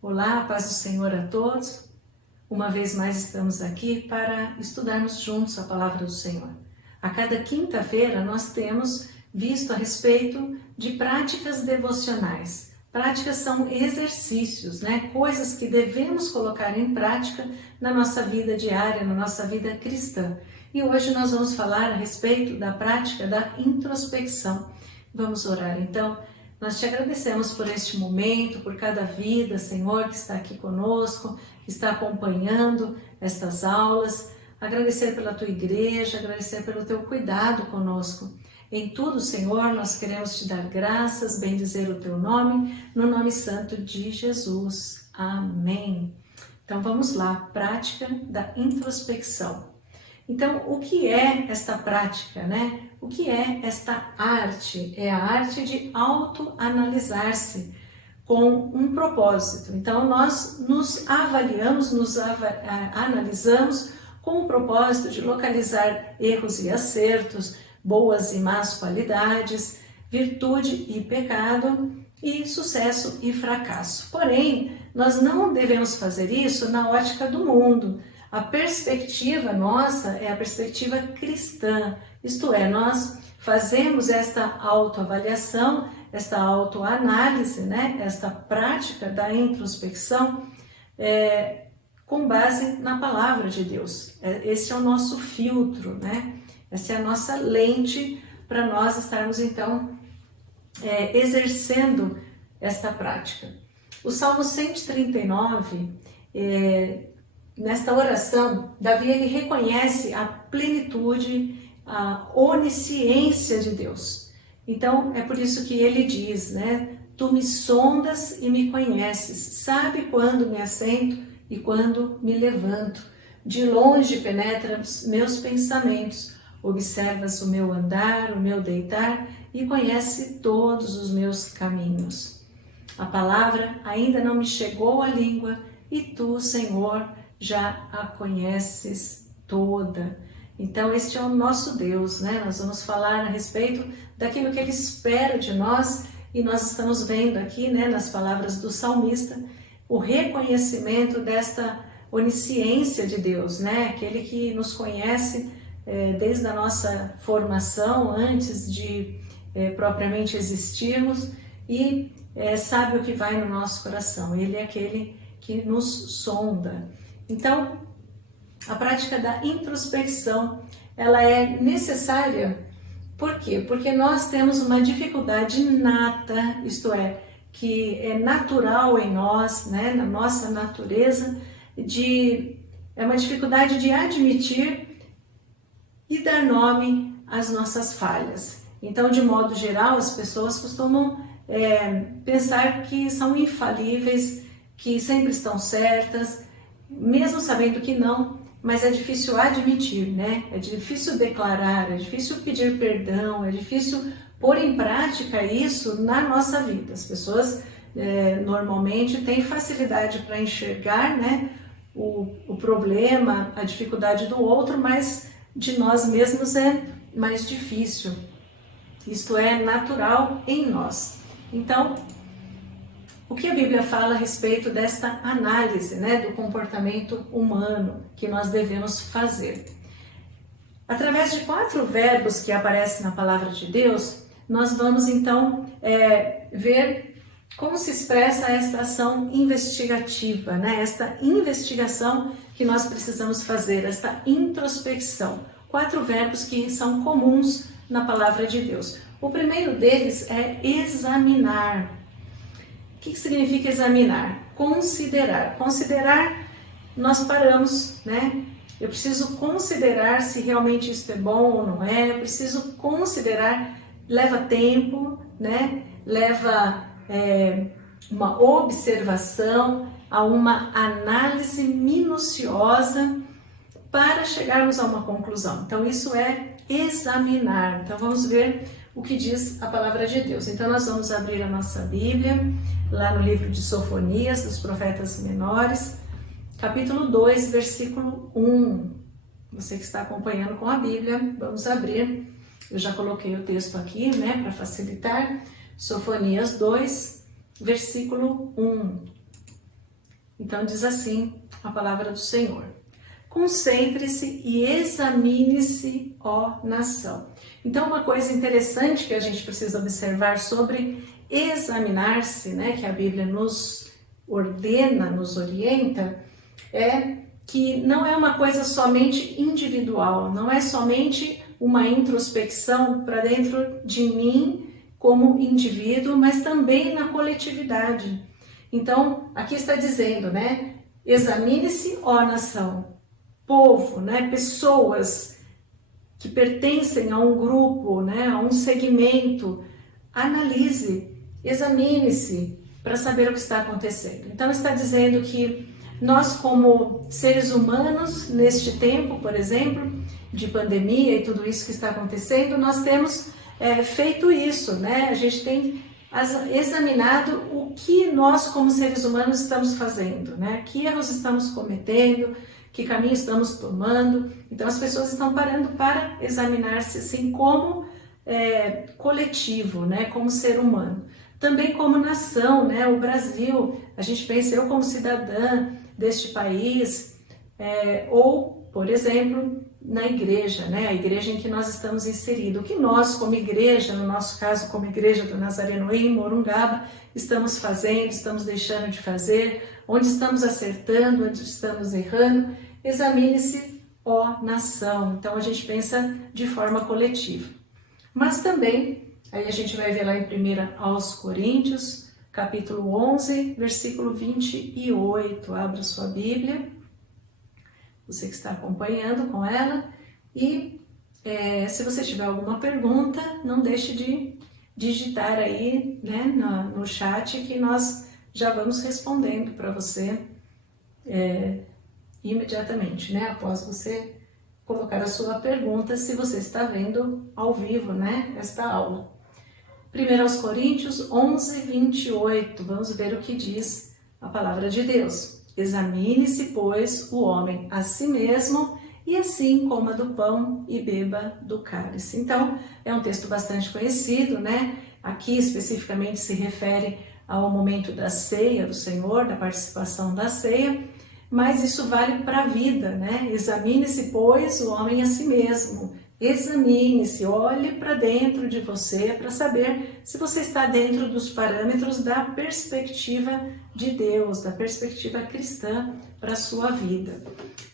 Olá, paz do Senhor a todos. Uma vez mais estamos aqui para estudarmos juntos a palavra do Senhor. A cada quinta-feira nós temos visto a respeito de práticas devocionais. Práticas são exercícios, coisas que devemos colocar em prática na nossa vida diária, na nossa vida cristã. E hoje nós vamos falar a respeito da prática da introspecção. Vamos orar então. Nós te agradecemos por este momento, por cada vida, Senhor, que está aqui conosco, que está acompanhando estas aulas. Agradecer pela tua igreja, agradecer pelo teu cuidado conosco. Em tudo, Senhor, nós queremos te dar graças, bendizer o teu nome, no nome santo de Jesus. Amém. Então vamos lá, prática da introspecção. Então, o que é esta prática, O que é esta arte? É a arte de autoanalisar-se com um propósito. Então, nós nos avaliamos, analisamos com o propósito de localizar erros e acertos, boas e más qualidades, virtude e pecado, e sucesso e fracasso. Porém, nós não devemos fazer isso na ótica do mundo. A perspectiva nossa é a perspectiva cristã, isto é, nós fazemos esta autoavaliação, esta autoanálise, esta prática da introspecção com base na palavra de Deus. Esse é o nosso filtro, Essa é a nossa lente para nós estarmos então exercendo esta prática. O Salmo 139, nesta oração, Davi ele reconhece a plenitude, a onisciência de Deus. Então, é por isso que ele diz, Tu me sondas e me conheces, sabe quando me assento e quando me levanto. De longe penetra os meus pensamentos, observas o meu andar, o meu deitar e conhece todos os meus caminhos. A palavra ainda não me chegou à língua e tu, Senhor, já a conheces toda. Então este é o nosso Deus, Nós vamos falar a respeito daquilo que Ele espera de nós e nós estamos vendo aqui, nas palavras do salmista, o reconhecimento desta onisciência de Deus, Aquele que nos conhece desde a nossa formação, antes de propriamente existirmos e sabe o que vai no nosso coração. Ele é aquele que nos sonda. Então, a prática da introspecção, ela é necessária, por quê? Porque nós temos uma dificuldade inata, isto é, que é natural em nós, na nossa natureza, é uma dificuldade de admitir e dar nome às nossas falhas. Então, de modo geral, as pessoas costumam pensar que são infalíveis, que sempre estão certas, mesmo sabendo que não, mas é difícil admitir, É difícil declarar, é difícil pedir perdão, é difícil pôr em prática isso na nossa vida. As pessoas normalmente têm facilidade para enxergar, o problema, a dificuldade do outro, mas de nós mesmos é mais difícil. Isto é natural em nós. Então, o que a Bíblia fala a respeito desta análise, do comportamento humano que nós devemos fazer? Através de 4 verbos que aparecem na palavra de Deus, nós vamos então ver como se expressa esta ação investigativa, esta investigação que nós precisamos fazer, esta introspecção. 4 verbos que são comuns na palavra de Deus. O primeiro deles é examinar. O que significa examinar? Considerar. Considerar, nós paramos, Eu preciso considerar se realmente isso é bom ou não é. Eu preciso considerar, leva tempo, Leva uma observação, a uma análise minuciosa para chegarmos a uma conclusão. Então, isso é examinar. Então, vamos ver o que diz a palavra de Deus. Então, nós vamos abrir a nossa Bíblia, lá no livro de Sofonias, dos profetas menores, capítulo 2, versículo 1. Você que está acompanhando com a Bíblia, vamos abrir. Eu já coloquei o texto aqui, para facilitar. Sofonias 2, versículo 1. Então diz assim a palavra do Senhor: concentre-se e examine-se, ó nação. Então uma coisa interessante que a gente precisa observar sobre examinar-se, né, que a Bíblia nos ordena, nos orienta, é que não é uma coisa somente individual, não é somente uma introspecção para dentro de mim como indivíduo, mas também na coletividade. Então, aqui está dizendo, né, examine-se, ó nação, povo, né, pessoas que pertencem a um grupo, né, a um segmento, analise, examine-se para saber o que está acontecendo. Então está dizendo que nós, como seres humanos, neste tempo, por exemplo, de pandemia e tudo isso que está acontecendo, nós temos feito isso, né? A gente tem examinado o que nós, como seres humanos, estamos fazendo, né? Que erros estamos cometendo, que caminho estamos tomando. Então as pessoas estão parando para examinar-se assim como coletivo, né? Como ser humano. Também como nação, né? O Brasil, a gente pensa, eu como cidadã deste país, ou, por exemplo, na igreja, né? A igreja em que nós estamos inseridos. O que nós, como igreja, no nosso caso, como igreja do Nazareno em Morungaba, estamos fazendo, estamos deixando de fazer, onde estamos acertando, onde estamos errando. Examine-se, ó nação. Então a gente pensa de forma coletiva. Mas também, aí a gente vai ver lá em 1 aos Coríntios, capítulo 11, versículo 28. Abra sua Bíblia, você que está acompanhando com ela. E se você tiver alguma pergunta, não deixe de digitar aí, né, no chat, que nós já vamos respondendo para você imediatamente, né, após você colocar a sua pergunta, se você está vendo ao vivo, né, esta aula. 1 aos Coríntios 11, 28, vamos ver o que diz a palavra de Deus. Examine-se, pois, o homem a si mesmo, e assim coma do pão e beba do cálice. Então, é um texto bastante conhecido, né? Aqui especificamente se refere ao momento da ceia do Senhor, da participação da ceia, mas isso vale para a vida, né? Examine-se, pois, o homem a si mesmo. Examine-se, olhe para dentro de você para saber se você está dentro dos parâmetros da perspectiva de Deus, da perspectiva cristã para a sua vida.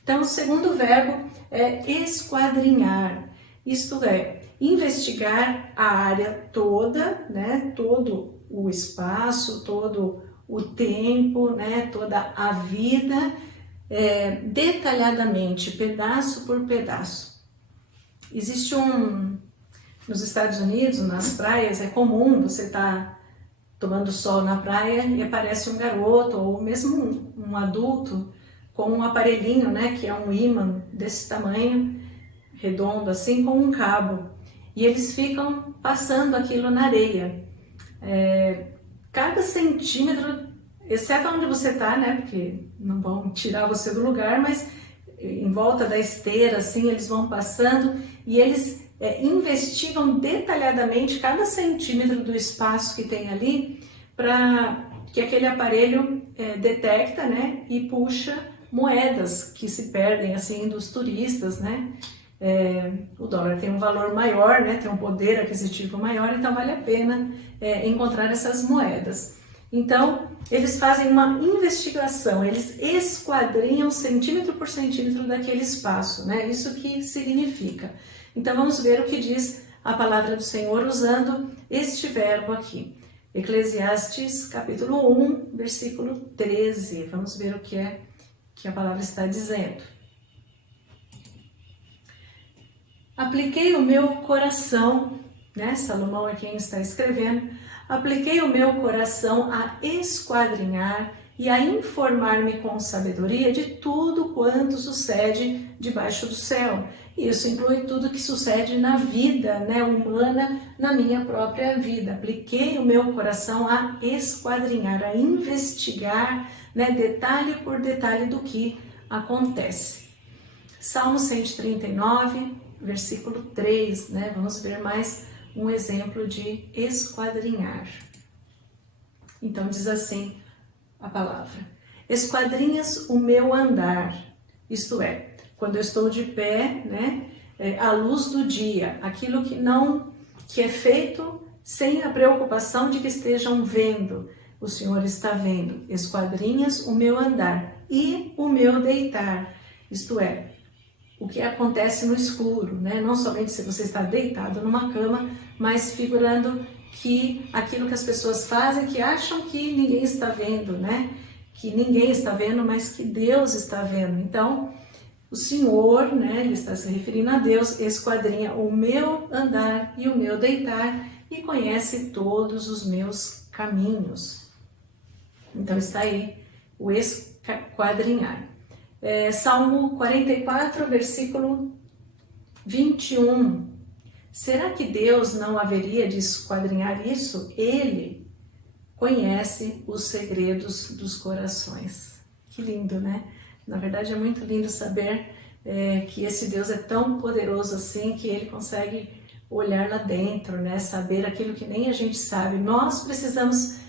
Então, o segundo verbo é esquadrinhar, isto é, investigar a área toda, né? Todo o espaço, todo o tempo, né? Toda a vida, detalhadamente, pedaço por pedaço. Existe nos Estados Unidos, nas praias, é comum você estar tomando sol na praia e aparece um garoto ou mesmo um adulto com um aparelhinho, né, que é um ímã desse tamanho, redondo assim, com um cabo. E eles ficam passando aquilo na areia. Cada centímetro, exceto onde você está, né, porque não vão tirar você do lugar, mas em volta da esteira, assim, eles vão passando e eles investigam detalhadamente cada centímetro do espaço que tem ali para que aquele aparelho detecta, né, e puxa moedas que se perdem, assim, dos turistas, né. O dólar tem um valor maior, né, tem um poder aquisitivo maior, então vale a pena encontrar essas moedas. Então, eles fazem uma investigação, eles esquadrinham centímetro por centímetro daquele espaço, né? Isso que significa. Então, vamos ver o que diz a palavra do Senhor usando este verbo aqui. Eclesiastes, capítulo 1, versículo 13. Vamos ver o que que a palavra está dizendo. Apliquei o meu coração, né? Salomão é quem está escrevendo. Apliquei o meu coração a esquadrinhar e a informar-me com sabedoria de tudo quanto sucede debaixo do céu. E isso inclui tudo que sucede na vida, né, humana, na minha própria vida. Apliquei o meu coração a esquadrinhar, a investigar, né, detalhe por detalhe do que acontece. Salmo 139, versículo 3, né? Vamos ver mais um exemplo de esquadrinhar. Então diz assim a palavra: esquadrinhas o meu andar, isto é, quando eu estou de pé, né, à luz do dia, aquilo que é feito sem a preocupação de que estejam vendo, o Senhor está vendo, esquadrinhas o meu andar e o meu deitar, isto é, o que acontece no escuro, né? Não somente se você está deitado numa cama, mas figurando que aquilo que as pessoas fazem, que acham que ninguém está vendo, né? Que ninguém está vendo, mas que Deus está vendo. Então, o Senhor, né? Ele está se referindo a Deus, esquadrinha o meu andar e o meu deitar e conhece todos os meus caminhos. Então, está aí o esquadrinhar. Salmo 44, versículo 21. Será que Deus não haveria de esquadrinhar isso? Ele conhece os segredos dos corações. Que lindo, né? Na verdade é muito lindo saber que esse Deus é tão poderoso assim, que Ele consegue olhar lá dentro, né? Saber aquilo que nem a gente sabe. Nós precisamos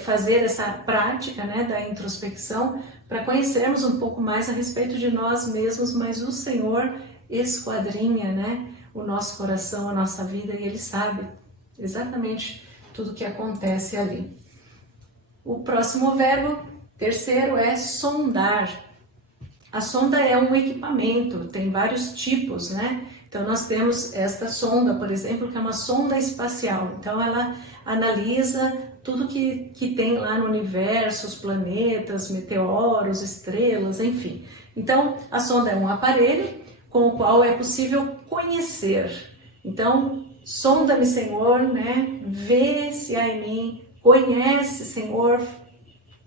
fazer essa prática, né, da introspecção para conhecermos um pouco mais a respeito de nós mesmos, mas o Senhor esquadrinha, né, o nosso coração, a nossa vida, e Ele sabe exatamente tudo o que acontece ali. O próximo verbo, terceiro, é sondar. A sonda é um equipamento, tem vários tipos, né? Então nós temos esta sonda, por exemplo, que é uma sonda espacial. Então ela analisa tudo que tem lá no universo, os planetas, meteoros, estrelas, enfim. Então a sonda é um aparelho com o qual é possível conhecer. Então, sonda-me, Senhor, né? Vê se há em mim, conhece, Senhor,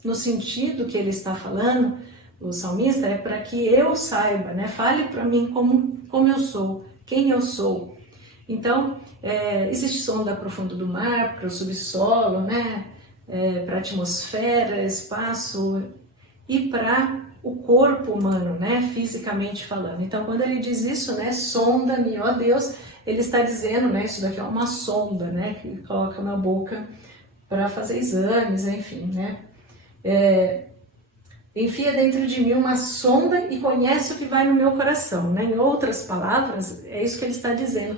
no sentido que ele está falando, o salmista, é para que eu saiba, né? Fale para mim como eu sou, quem eu sou. Então, existe sonda para o fundo do mar, para o subsolo, né? Para a atmosfera, espaço e para o corpo humano, né? Fisicamente falando. Então, quando ele diz isso, né? Sonda-me, ó Deus, ele está dizendo, né? Isso daqui é uma sonda, né? Que ele coloca na boca para fazer exames, enfim, né? Enfia dentro de mim uma sonda e conhece o que vai no meu coração, né? Em outras palavras, é isso que ele está dizendo.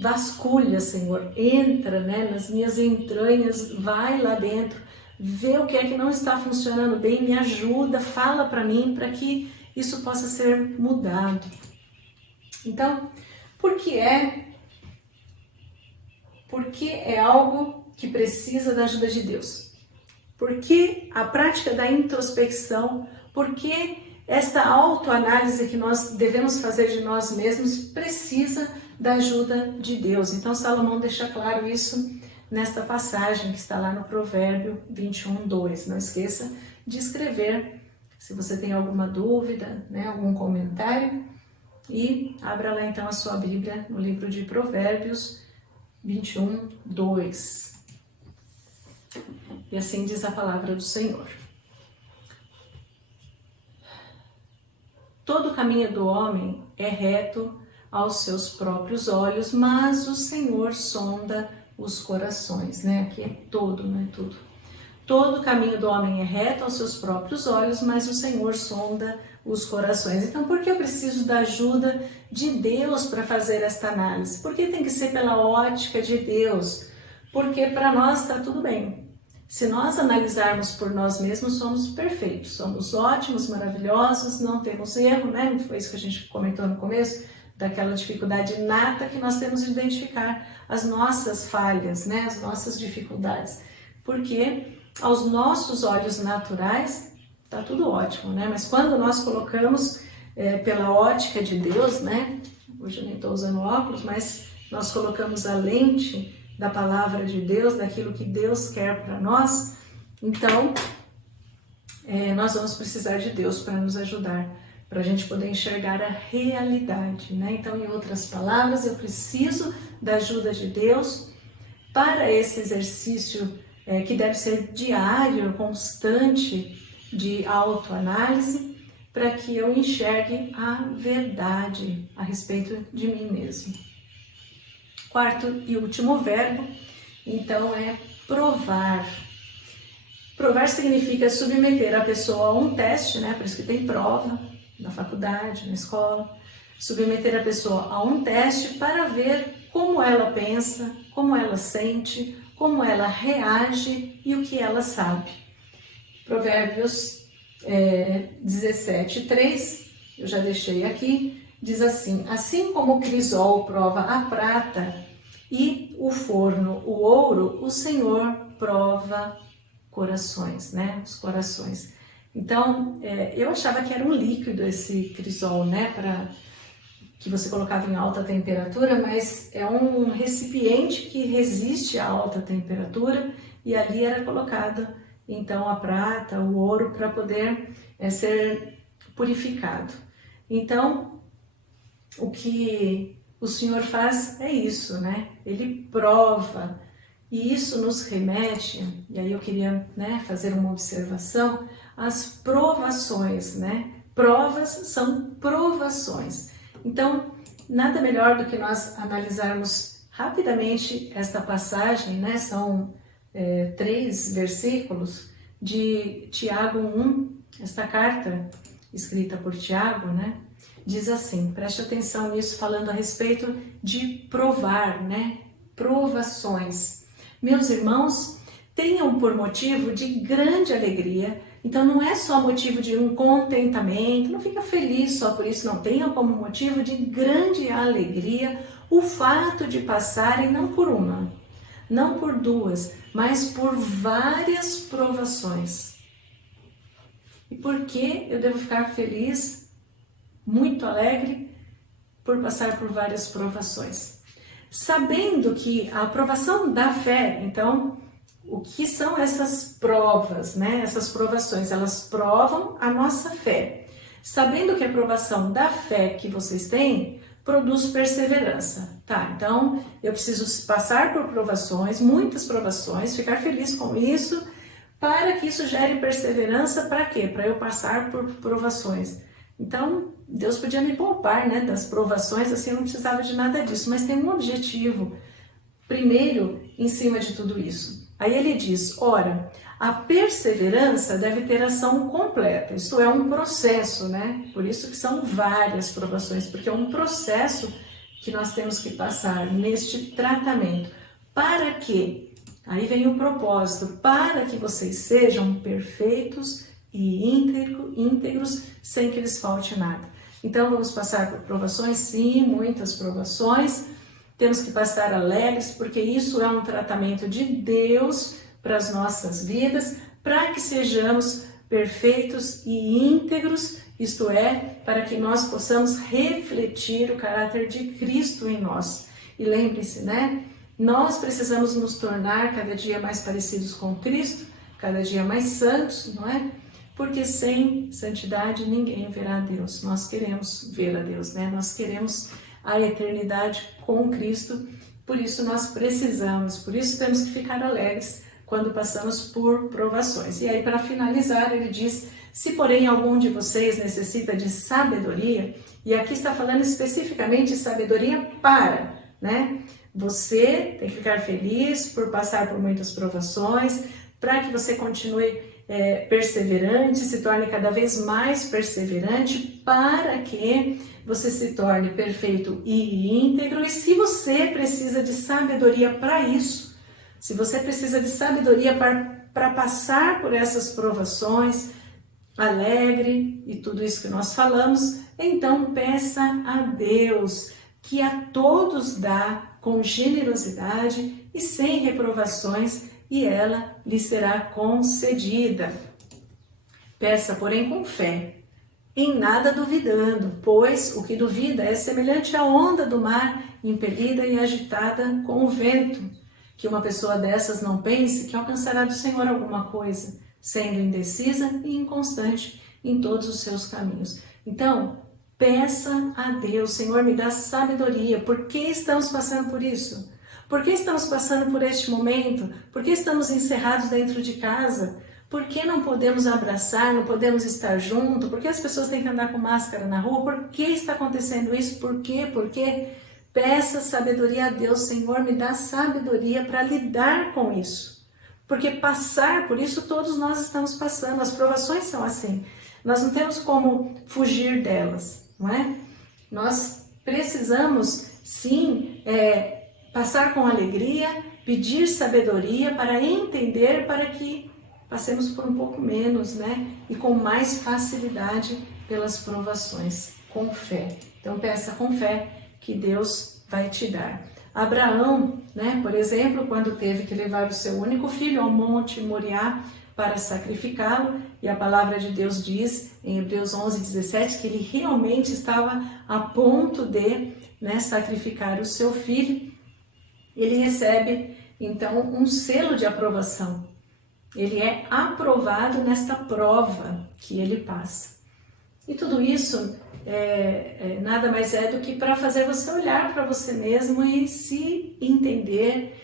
Vasculha, Senhor, entra, né, nas minhas entranhas, vai lá dentro, vê o que é que não está funcionando bem, me ajuda, fala para mim, para que isso possa ser mudado. Então, porque é algo que precisa da ajuda de Deus. Porque a prática da introspecção, porque esta autoanálise que nós devemos fazer de nós mesmos precisa da ajuda de Deus. Então Salomão deixa claro isso nesta passagem que está lá no Provérbio 21, 2. Não esqueça de escrever, se você tem alguma dúvida, né, algum comentário, e abra lá então a sua Bíblia no livro de Provérbios 21, 2. E assim diz a palavra do Senhor. Todo o caminho do homem é reto aos seus próprios olhos, mas o Senhor sonda os corações, né? Aqui é todo, não é tudo. Todo o caminho do homem é reto aos seus próprios olhos, mas o Senhor sonda os corações. Então, por que eu preciso da ajuda de Deus para fazer esta análise? Porque tem que ser pela ótica de Deus, porque para nós está tudo bem. Se nós analisarmos por nós mesmos, somos perfeitos, somos ótimos, maravilhosos, não temos erro, né? Não foi isso que a gente comentou no começo, daquela dificuldade inata que nós temos de identificar as nossas falhas, né? As nossas dificuldades. Porque aos nossos olhos naturais, tá tudo ótimo, né? Mas quando nós colocamos pela ótica de Deus, né? Hoje eu nem estou usando óculos, mas nós colocamos a lente da palavra de Deus, daquilo que Deus quer para nós, então nós vamos precisar de Deus para nos ajudar, para a gente poder enxergar a realidade, né? Então, em outras palavras, eu preciso da ajuda de Deus para esse exercício que deve ser diário, constante de autoanálise, para que eu enxergue a verdade a respeito de mim mesmo. Quarto e último verbo, então, é provar. Provar significa submeter a pessoa a um teste, né? Por isso que tem prova na faculdade, na escola. Submeter a pessoa a um teste para ver como ela pensa, como ela sente, como ela reage e o que ela sabe. Provérbios 17:3, eu já deixei aqui, diz assim: assim como o crisol prova a prata e o forno o ouro, o Senhor prova corações, né? Os corações. Então, eu achava que era um líquido esse crisol, né? Que você colocava em alta temperatura, mas é um recipiente que resiste a alta temperatura e ali era colocada então a prata, o ouro para poder ser purificado. Então, o que o Senhor faz é isso, né? Ele prova e isso nos remete, e aí eu queria, né, fazer uma observação, às provações, né? Provas são provações. Então, nada melhor do que nós analisarmos rapidamente esta passagem, né? São 3 versículos de Tiago 1, esta carta escrita por Tiago, né? Diz assim, preste atenção nisso, falando a respeito de provar, né? Provações. Meus irmãos, tenham por motivo de grande alegria. Então não é só motivo de um contentamento, não fica feliz só por isso, não. Tenham como motivo de grande alegria o fato de passarem não por uma, não por 2, mas por várias provações. E por que eu devo ficar feliz, muito alegre, por passar por várias provações? Sabendo que a aprovação da fé, então, o que são essas provas, né? Essas provações, elas provam a nossa fé. Sabendo que a aprovação da fé que vocês têm produz perseverança, tá? Então, eu preciso passar por provações, muitas provações, ficar feliz com isso, para que isso gere perseverança, para quê? Para eu passar por provações. Então, Deus podia me poupar, né, das provações, assim eu não precisava de nada disso, mas tem um objetivo, primeiro, em cima de tudo isso. Aí ele diz, ora, a perseverança deve ter ação completa, isto é um processo, né? Por isso que são várias provações, porque é um processo que nós temos que passar neste tratamento. Para que? Aí vem o propósito, para que vocês sejam perfeitos e íntegros, sem que lhes falte nada. Então vamos passar por provações? Sim, muitas provações. Temos que passar alegres, porque isso é um tratamento de Deus para as nossas vidas, para que sejamos perfeitos e íntegros, isto é, para que nós possamos refletir o caráter de Cristo em nós. E lembre-se, né? Nós precisamos nos tornar cada dia mais parecidos com Cristo, cada dia mais santos, não é? Porque sem santidade ninguém verá a Deus. Nós queremos ver a Deus, né? Nós queremos a eternidade com Cristo, por isso nós precisamos, por isso temos que ficar alegres quando passamos por provações. E aí, para finalizar, ele diz, se porém algum de vocês necessita de sabedoria, e aqui está falando especificamente de sabedoria para, né? Você tem que ficar feliz por passar por muitas provações, para que você continue perseverante, se torne cada vez mais perseverante, para que você se torne perfeito e íntegro. E se você precisa de sabedoria para isso, se você precisa de sabedoria para passar por essas provações, alegre e tudo isso que nós falamos, então peça a Deus, que a todos dá com generosidade e sem reprovações, e ela lhe será concedida. Peça, porém, com fé, em nada duvidando, pois o que duvida é semelhante à onda do mar, impelida e agitada com o vento. Que uma pessoa dessas não pense que alcançará do Senhor alguma coisa, sendo indecisa e inconstante em todos os seus caminhos. Então, peça a Deus, Senhor, me dá sabedoria. Por que estamos passando por isso? Por que estamos passando por este momento? Por que estamos encerrados dentro de casa? Por que não podemos abraçar, não podemos estar junto? Por que as pessoas têm que andar com máscara na rua? Por que está acontecendo isso? Por quê? Por quê? Peça sabedoria a Deus, Senhor, me dá sabedoria para lidar com isso. Porque passar por isso todos nós estamos passando, as provações são assim. Nós não temos como fugir delas, não é? Nós precisamos, sim, passar com alegria, pedir sabedoria para entender, para que passemos por um pouco menos, né? E com mais facilidade pelas provações, com fé. Então peça com fé que Deus vai te dar. Abraão, né, por exemplo, quando teve que levar o seu único filho ao monte Moriá para sacrificá-lo, e a palavra de Deus diz em Hebreus 11:17 que ele realmente estava a ponto de, né, sacrificar o seu filho, ele recebe então um selo de aprovação. Ele é aprovado nesta prova que ele passa. E tudo isso nada mais é do que para fazer você olhar para você mesmo e se entender,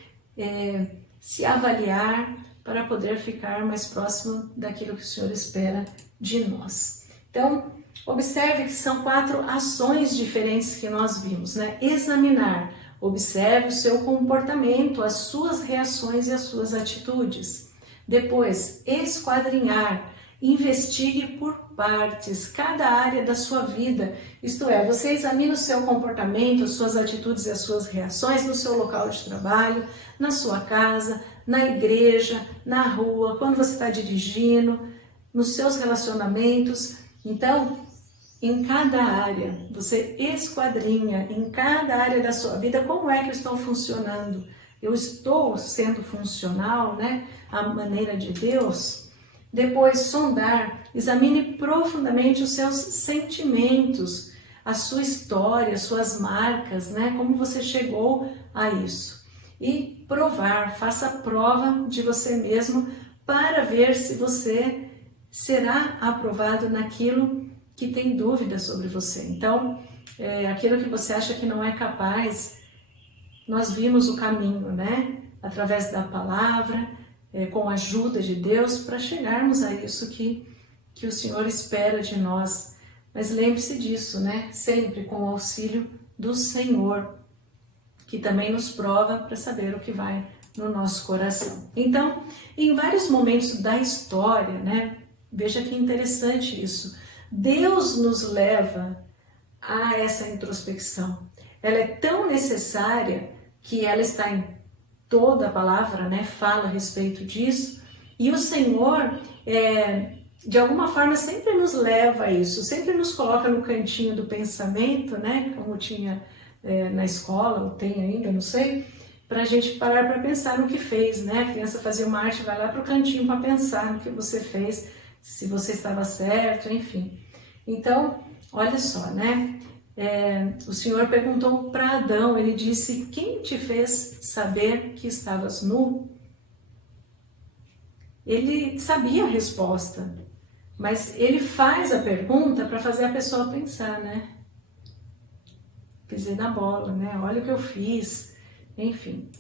se avaliar, para poder ficar mais próximo daquilo que o Senhor espera de nós. Então, observe que são 4 ações diferentes que nós vimos, né? Examinar, observe o seu comportamento, as suas reações e as suas atitudes. Depois, esquadrinhar, investigue por partes cada área da sua vida, isto é, você examina o seu comportamento, as suas atitudes e as suas reações no seu local de trabalho, na sua casa, na igreja, na rua, quando você está dirigindo, nos seus relacionamentos. Então, em cada área, você esquadrinha, em cada área da sua vida, como é que eu estou funcionando? Eu estou sendo funcional, né? A maneira de Deus? Depois, sondar, examine profundamente os seus sentimentos, a sua história, as suas marcas, né? Como você chegou a isso. E provar, faça a prova de você mesmo para ver se você será aprovado naquilo que tem dúvida sobre você. Então, aquilo que você acha que não é capaz, nós vimos o caminho, né? Através da palavra, com a ajuda de Deus, para chegarmos a isso que o Senhor espera de nós. Mas lembre-se disso, né? Sempre com o auxílio do Senhor, que também nos prova para saber o que vai no nosso coração. Então, em vários momentos da história, né? Veja que interessante isso. Deus nos leva a essa introspecção. Ela é tão necessária que ela está em toda a palavra, né, fala a respeito disso, e o Senhor, de alguma forma, sempre nos leva a isso, sempre nos coloca no cantinho do pensamento, né, como tinha na escola, ou tem ainda, não sei, para a gente parar para pensar no que fez, né, a criança fazia uma arte, vai lá para o cantinho para pensar no que você fez, se você estava certo, enfim. Então, olha só, né, o Senhor perguntou para Adão, ele disse, quem te fez saber que estavas nu? Ele sabia a resposta, mas ele faz a pergunta para fazer a pessoa pensar, né? Pisei na bola, né? Olha o que eu fiz, enfim.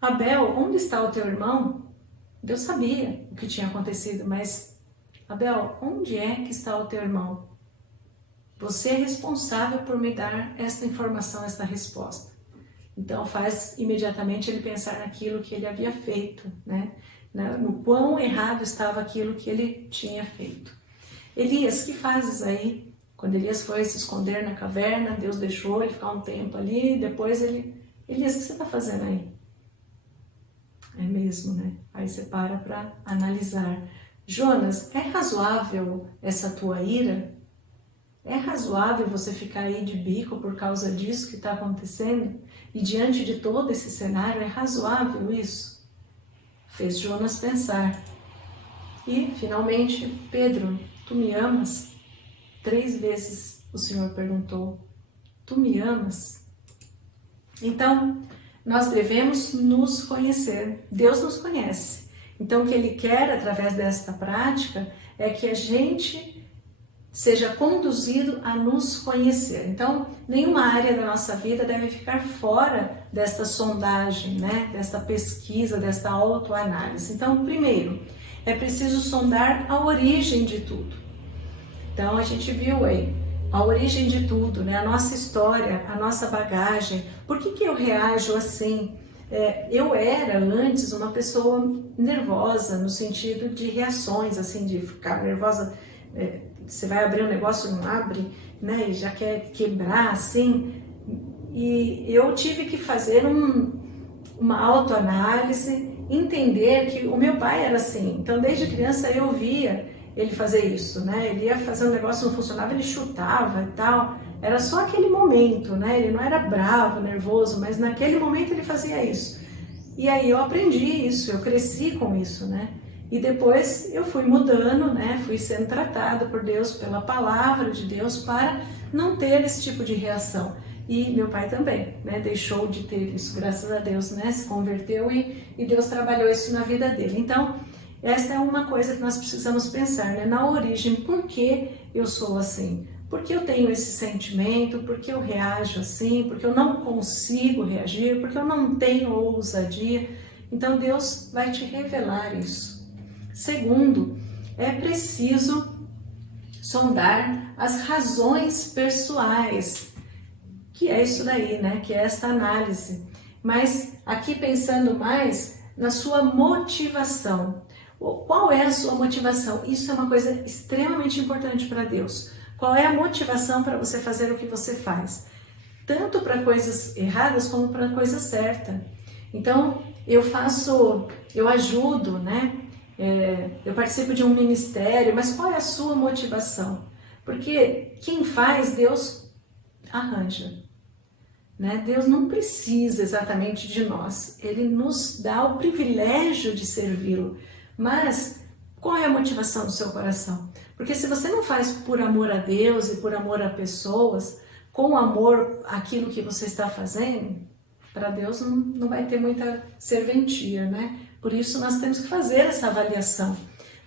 Abel, onde está o teu irmão? Deus sabia o que tinha acontecido, mas Abel, onde é que está o teu irmão? Você é responsável por me dar esta informação, esta resposta. Então faz imediatamente ele pensar naquilo que ele havia feito, né? No quão errado estava aquilo que ele tinha feito. Elias, que fazes aí? Quando Elias foi se esconder na caverna, Deus deixou ele ficar um tempo ali, depois Elias, o que você está fazendo aí? É mesmo, né? Aí você para analisar. Jonas, é razoável essa tua ira? É razoável você ficar aí de bico por causa disso que está acontecendo? E diante de todo esse cenário, é razoável isso? Fez Jonas pensar. E, finalmente, Pedro, tu me amas? 3 vezes o Senhor perguntou, tu me amas? Então, nós devemos nos conhecer. Deus nos conhece. Então, o que Ele quer, através desta prática, é que a gente seja conduzido a nos conhecer. Então, nenhuma área da nossa vida deve ficar fora desta sondagem, né? Desta pesquisa, desta autoanálise. Então, primeiro, é preciso sondar a origem de tudo. Então, a gente viu aí a origem de tudo, né? A nossa história, a nossa bagagem. Por que eu reajo assim? Eu era antes uma pessoa nervosa, no sentido de reações, assim, de ficar nervosa, você vai abrir um negócio, não abre, né, e já quer quebrar, assim, e eu tive que fazer uma autoanálise, entender que o meu pai era assim, então desde criança eu via ele fazer isso, né, ele ia fazer um negócio, não funcionava, ele chutava e tal, era só aquele momento, né, ele não era bravo, nervoso, mas naquele momento ele fazia isso. E aí eu aprendi isso, eu cresci com isso, né, e depois eu fui mudando, né, fui sendo tratada por Deus, pela palavra de Deus, para não ter esse tipo de reação. E meu pai também, né, deixou de ter isso, graças a Deus, né, se converteu e Deus trabalhou isso na vida dele. Então, essa é uma coisa que nós precisamos pensar, né, na origem, por que eu sou assim? Por que eu tenho esse sentimento? Por que eu reajo assim? Por que eu não consigo reagir? Por que eu não tenho ousadia? Então, Deus vai te revelar isso. Segundo, é preciso sondar as razões pessoais, que é isso daí, né? Que é esta análise. Mas aqui pensando mais na sua motivação. Qual é a sua motivação? Isso é uma coisa extremamente importante para Deus. Qual é a motivação para você fazer o que você faz? Tanto para coisas erradas como para coisa certa. Então, eu ajudo, né? Eu participo de um ministério, mas qual é a sua motivação? Porque quem faz, Deus arranja. Né? Deus não precisa exatamente de nós, Ele nos dá o privilégio de servi-lo, mas qual é a motivação do seu coração? Porque se você não faz por amor a Deus e por amor a pessoas, com amor àquilo que você está fazendo, para Deus não vai ter muita serventia, né? Por isso nós temos que fazer essa avaliação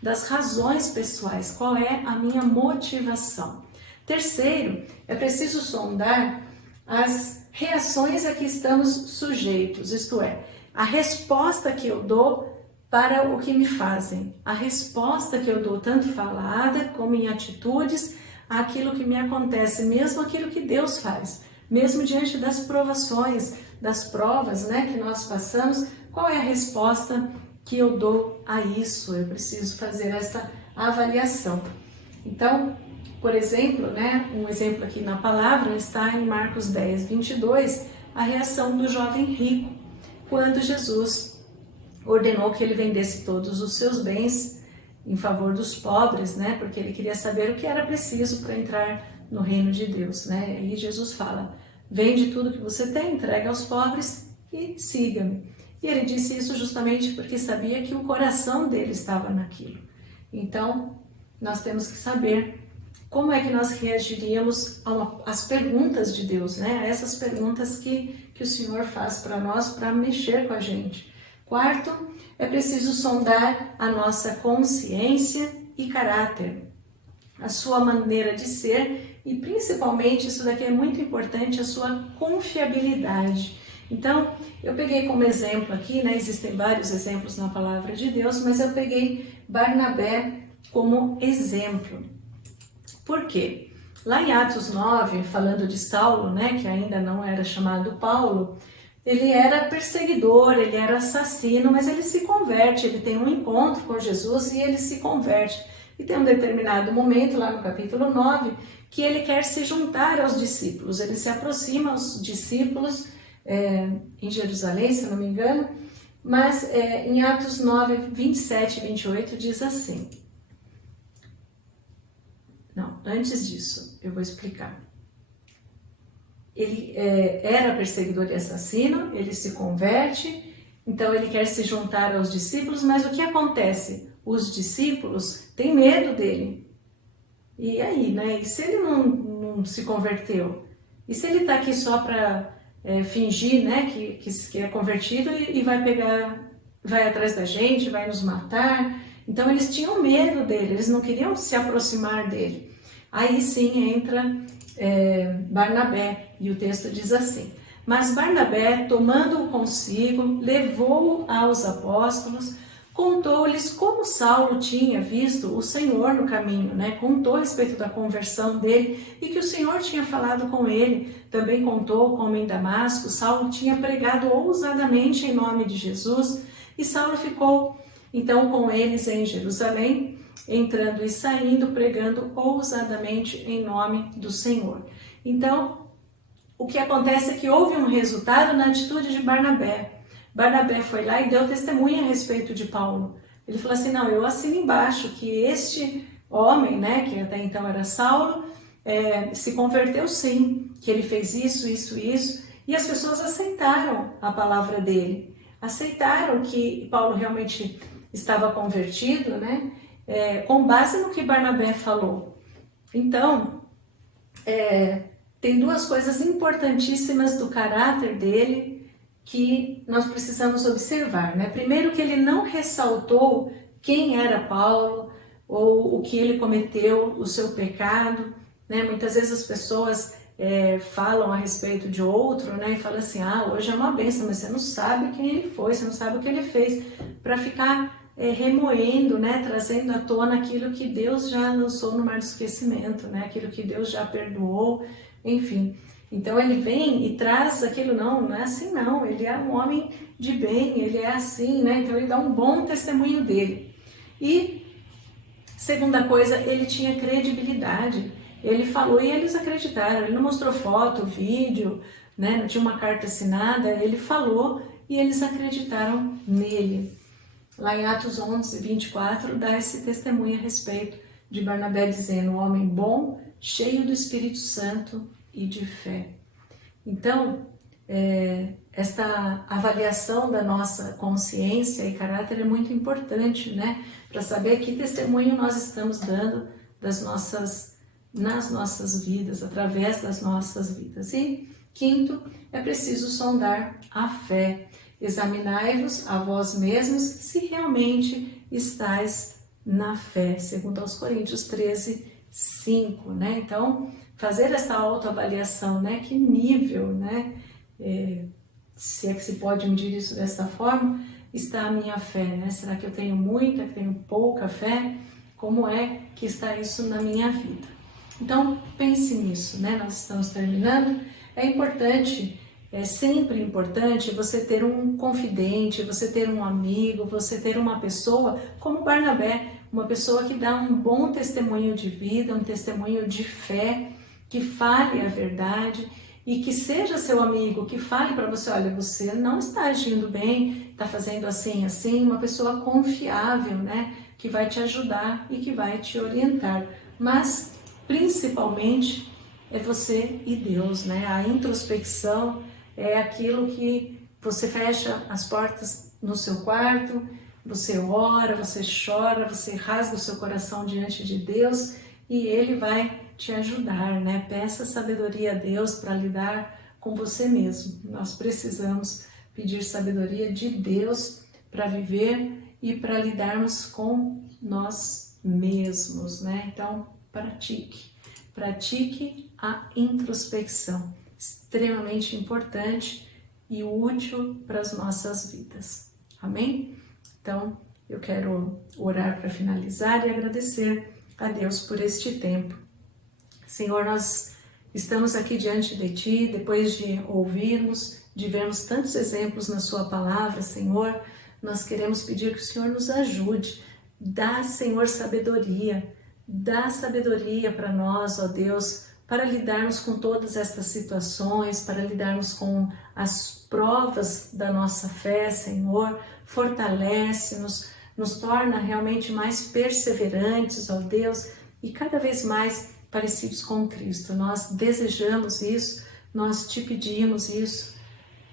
das razões pessoais, qual é a minha motivação. Terceiro, é preciso sondar as reações a que estamos sujeitos, isto é, a resposta que eu dou para o que me fazem, a resposta que eu dou, tanto falada como em atitudes, àquilo que me acontece, mesmo aquilo que Deus faz, mesmo diante das provações, das provas, né, que nós passamos, qual é a resposta que eu dou a isso? Eu preciso fazer essa avaliação. Então, por exemplo, né, um exemplo aqui na palavra está em Marcos 10, 22, a reação do jovem rico, quando Jesus ordenou que ele vendesse todos os seus bens em favor dos pobres, né, porque ele queria saber o que era preciso para entrar no reino de Deus, né, e Jesus fala, vende tudo que você tem, entrega aos pobres e siga-me. E ele disse isso justamente porque sabia que o coração dele estava naquilo. Então, nós temos que saber como é que nós reagiríamos às perguntas de Deus, né? A essas perguntas que o Senhor faz para nós, para mexer com a gente. Quarto, é preciso sondar a nossa consciência e caráter, a sua maneira de ser e principalmente, isso daqui é muito importante, a sua confiabilidade. Então, eu peguei como exemplo aqui, né? Existem vários exemplos na palavra de Deus, mas eu peguei Barnabé como exemplo. Por quê? Lá em Atos 9, falando de Saulo, né, que ainda não era chamado Paulo, ele era perseguidor, ele era assassino, mas ele se converte, ele tem um encontro com Jesus e ele se converte. E tem um determinado momento, lá no capítulo 9, que ele quer se juntar aos discípulos, ele se aproxima aos discípulos em Jerusalém, se eu não me engano, mas em Atos 9, 27 e 28 diz assim. Não, antes disso, eu vou explicar. Ele era perseguidor e assassino, ele se converte, então ele quer se juntar aos discípulos, mas o que acontece? Os discípulos têm medo dele. E aí, né? E se ele não se converteu? E se ele está aqui só para fingir, né, que é convertido e vai atrás da gente, vai nos matar? Então eles tinham medo dele, eles não queriam se aproximar dele. Aí sim entra Barnabé, e o texto diz assim: mas Barnabé, tomando-o consigo, levou-o aos apóstolos, contou-lhes como Saulo tinha visto o Senhor no caminho, né? Contou a respeito da conversão dele e que o Senhor tinha falado com ele. Também contou como em Damasco Saulo tinha pregado ousadamente em nome de Jesus e Saulo ficou então com eles em Jerusalém, entrando e saindo, pregando ousadamente em nome do Senhor. Então, o que acontece é que houve um resultado na atitude de Barnabé. Barnabé foi lá e deu testemunha a respeito de Paulo. Ele falou assim, não, eu assino embaixo que este homem, né, que até então era Saulo, se converteu sim, que ele fez isso, isso, isso, e as pessoas aceitaram a palavra dele, aceitaram que Paulo realmente estava convertido, né, com base no que Barnabé falou. Então, tem duas coisas importantíssimas do caráter dele, que nós precisamos observar, né? Primeiro, que ele não ressaltou quem era Paulo ou o que ele cometeu, o seu pecado, né? Muitas vezes as pessoas falam a respeito de outro, né? E falam assim, hoje é uma bênção, mas você não sabe quem ele foi, você não sabe o que ele fez, para ficar remoendo, né? Trazendo à tona aquilo que Deus já lançou no mar do esquecimento, né? Aquilo que Deus já perdoou, enfim. Então ele vem e traz aquilo, não é assim não, ele é um homem de bem, ele é assim, né? Então ele dá um bom testemunho dele. E, segunda coisa, ele tinha credibilidade, ele falou e eles acreditaram, ele não mostrou foto, vídeo, né? Não tinha uma carta assinada, ele falou e eles acreditaram nele. Lá em Atos 11, 24, dá esse testemunho a respeito de Barnabé dizendo, um homem bom, cheio do Espírito Santo e de fé. Então, esta avaliação da nossa consciência e caráter é muito importante, né? Para saber que testemunho nós estamos dando nas nossas vidas, através das nossas vidas. E, quinto, é preciso sondar a fé. Examinai-vos a vós mesmos se realmente estáis na fé, segundo aos Coríntios 13, 5, né? Então, fazer essa autoavaliação, né? Que nível, né? Se é que se pode medir isso dessa forma, está a minha fé, né? Será que eu tenho muita, que tenho pouca fé? Como é que está isso na minha vida? Então, pense nisso, né? Nós estamos terminando. É importante, é sempre importante você ter um confidente, você ter um amigo, você ter uma pessoa como Barnabé, uma pessoa que dá um bom testemunho de vida, um testemunho de fé, que fale a verdade e que seja seu amigo, que fale para você, olha, você não está agindo bem, está fazendo assim, assim, uma pessoa confiável, né, que vai te ajudar e que vai te orientar, mas principalmente é você e Deus, né, a introspecção é aquilo que você fecha as portas no seu quarto, você ora, você chora, você rasga o seu coração diante de Deus e Ele vai te ajudar, né? Peça sabedoria a Deus para lidar com você mesmo. Nós precisamos pedir sabedoria de Deus para viver e para lidarmos com nós mesmos, né? Então, pratique a introspecção, extremamente importante e útil para as nossas vidas. Amém? Então, eu quero orar para finalizar e agradecer a Deus por este tempo. Senhor, nós estamos aqui diante de Ti, depois de ouvirmos, de vermos tantos exemplos na Sua palavra, Senhor, nós queremos pedir que o Senhor nos ajude. Dá, Senhor, sabedoria. Dá sabedoria para nós, ó Deus, para lidarmos com todas estas situações, para lidarmos com as provas da nossa fé, Senhor. Fortalece-nos, nos torna realmente mais perseverantes, ó Deus, e cada vez mais parecidos com Cristo. Nós desejamos isso, nós te pedimos isso,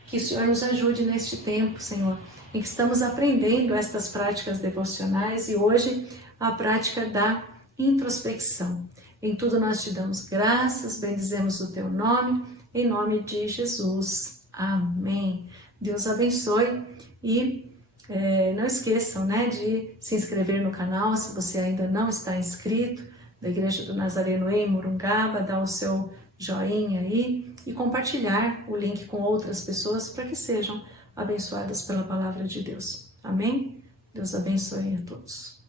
que o Senhor nos ajude neste tempo, Senhor, em que estamos aprendendo estas práticas devocionais e hoje a prática da introspecção. Em tudo nós te damos graças, bendizemos o teu nome, em nome de Jesus. Amém. Deus abençoe e não esqueçam, né, de se inscrever no canal se você ainda não está inscrito, da Igreja do Nazareno em Morungaba, dar o seu joinha aí e compartilhar o link com outras pessoas para que sejam abençoadas pela palavra de Deus. Amém? Deus abençoe a todos.